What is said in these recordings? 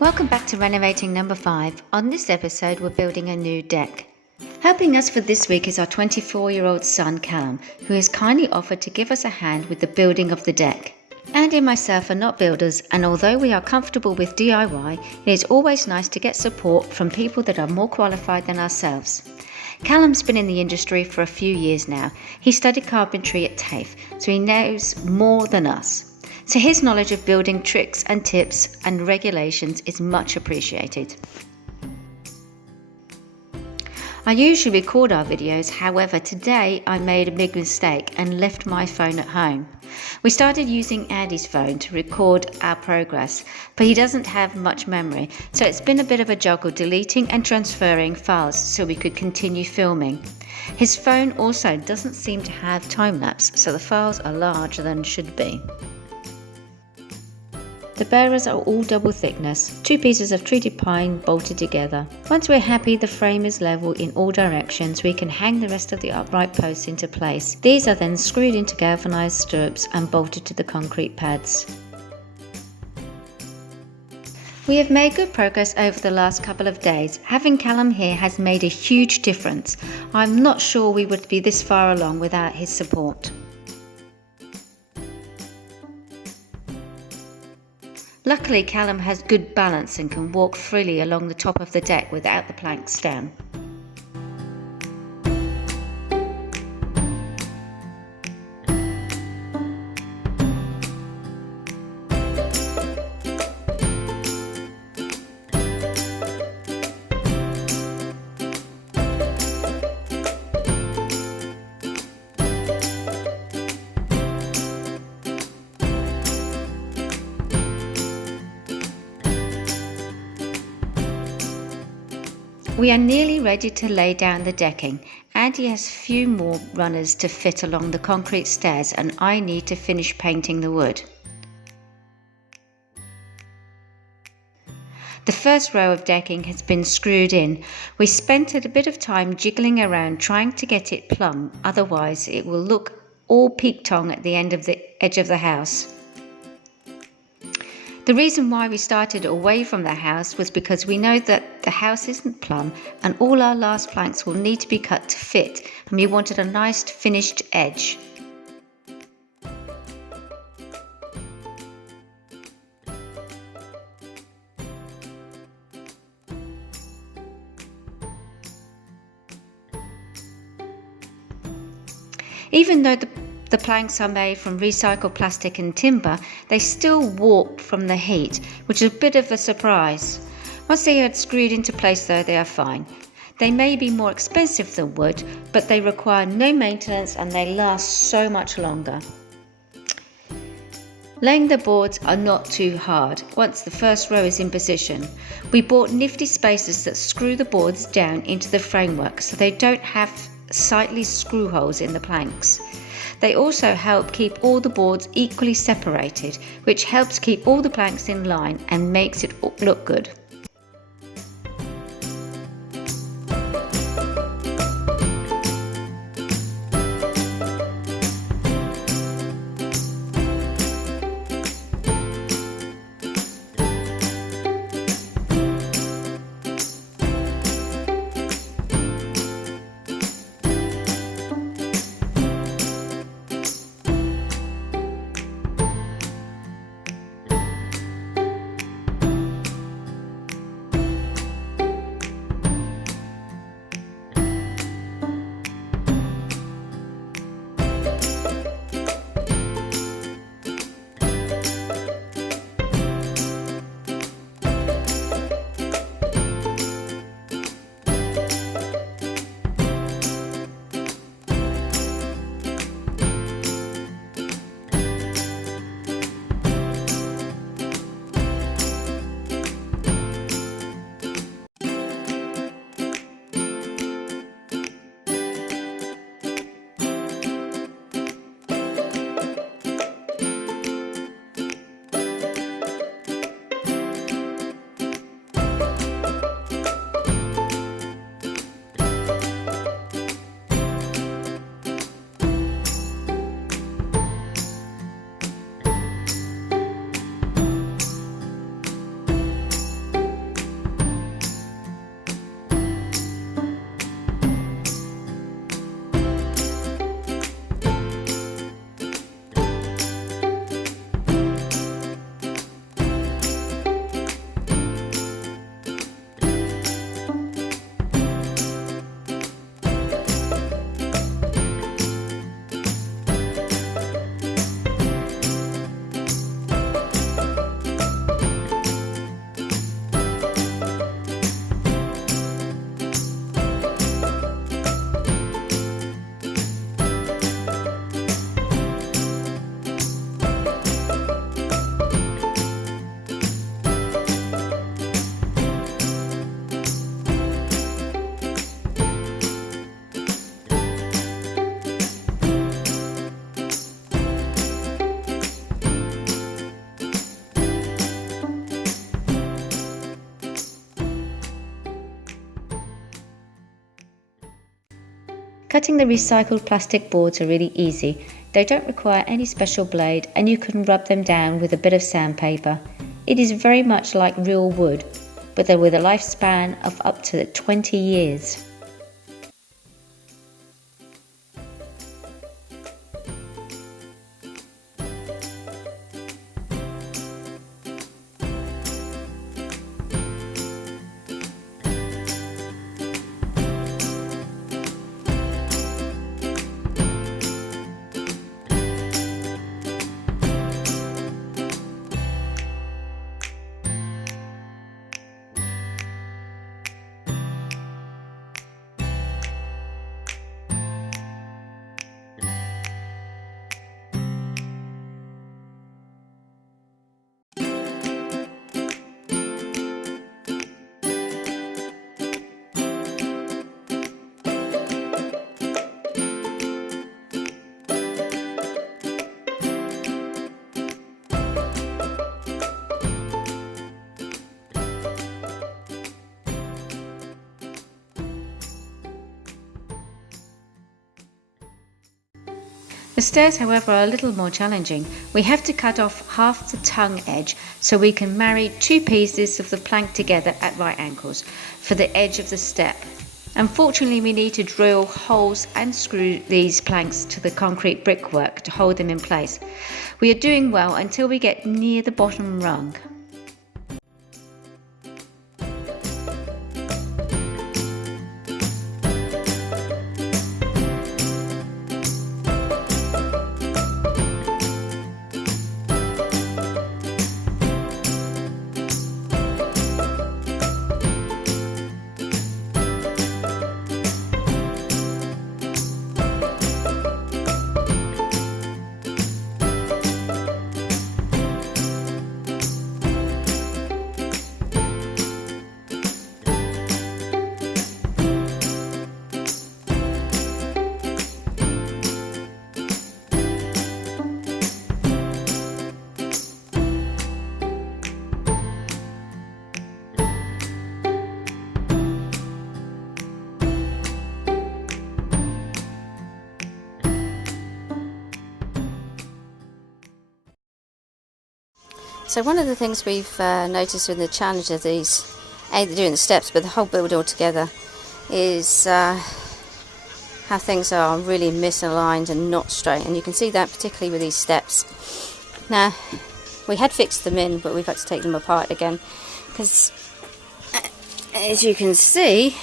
Welcome back to Renovating number 5. On this episode, we're building a new deck. Helping us for this week is our 24-year-old son, Callum, who has kindly offered to give us a hand with the building of the deck. Andy and myself are not builders, and although we are comfortable with DIY, it is always nice to get support from people that are more qualified than ourselves. Callum's been in the industry for a few years now. He studied carpentry at TAFE, so he knows more than us. So his knowledge of building tricks and tips and regulations is much appreciated. I usually record our videos, however today I made a big mistake and left my phone at home. We started using Andy's phone to record our progress, but he doesn't have much memory, so it's been a bit of a juggle deleting and transferring files so we could continue filming. His phone also doesn't seem to have time-lapse, so the files are larger than should be. The bearers are all double thickness, 2 pieces of treated pine bolted together. Once we're happy the frame is level in all directions, we can hang the rest of the upright posts into place. These are then screwed into galvanised stirrups and bolted to the concrete pads. We have made good progress over the last couple of days. Having Callum here has made a huge difference. I'm not sure we would be this far along without his support. Luckily, Callum has good balance and can walk freely along the top of the deck without the planks down. We are nearly ready to lay down the decking. Andy has a few more runners to fit along the concrete stairs and I need to finish painting the wood. The first row of decking has been screwed in. We spent a bit of time jiggling around trying to get it plumb, otherwise it will look all peak-tong at the edge of the house. The reason why we started away from the house was because we know that the house isn't plumb and all our last planks will need to be cut to fit, and we wanted a nice finished edge. Even though the planks are made from recycled plastic and timber, they still warp from the heat, which is a bit of a surprise. Once they are screwed into place though, they are fine. They may be more expensive than wood, but they require no maintenance and they last so much longer. Laying the boards are not too hard once the first row is in position. We bought nifty spacers that screw the boards down into the framework so they don't have sightly screw holes in the planks. They also help keep all the boards equally separated, which helps keep all the planks in line and makes it look good. Cutting the recycled plastic boards are really easy. They don't require any special blade and you can rub them down with a bit of sandpaper. It is very much like real wood, but they're with a lifespan of up to 20 years. The stairs, however, are a little more challenging. We have to cut off half the tongue edge so we can marry two pieces of the plank together at right angles for the edge of the step. Unfortunately, we need to drill holes and screw these planks to the concrete brickwork to hold them in place. We are doing well until we get near the bottom rung. So one of the things we've noticed in the challenge of these, doing the steps, but the whole build altogether, is how things are really misaligned and not straight. And you can see that particularly with these steps. Now, we had fixed them in, but we've had to take them apart again. Because, as you can see,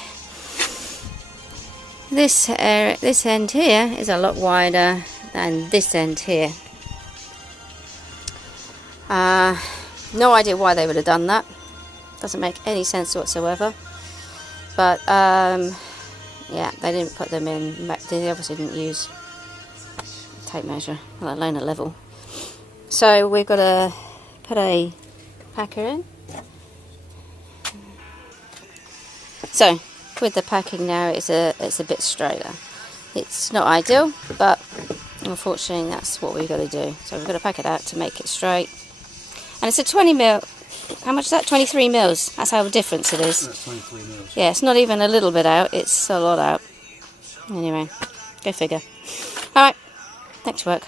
this end here is a lot wider than this end here. No idea why they would have done that. Doesn't make any sense whatsoever. But yeah, they didn't put them in. They obviously didn't use tape measure, let alone a level. So we've got to put a packer in. So with the packing now, it's a bit straighter. It's not ideal, but unfortunately that's what we've got to do. So we've got to pack it out to make it straight. And it's a 20 mil. How much is that? 23 mils. That's how different it is. That's 23 mils. Yeah, it's not even a little bit out. It's a lot out. Anyway, go figure. All right, next work.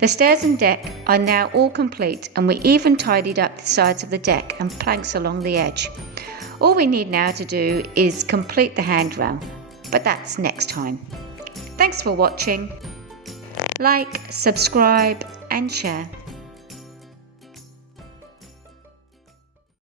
The stairs and deck are now all complete, and we even tidied up the sides of the deck and planks along the edge. All we need now to do is complete the handrail, but that's next time. Thanks for watching. Like, subscribe and share.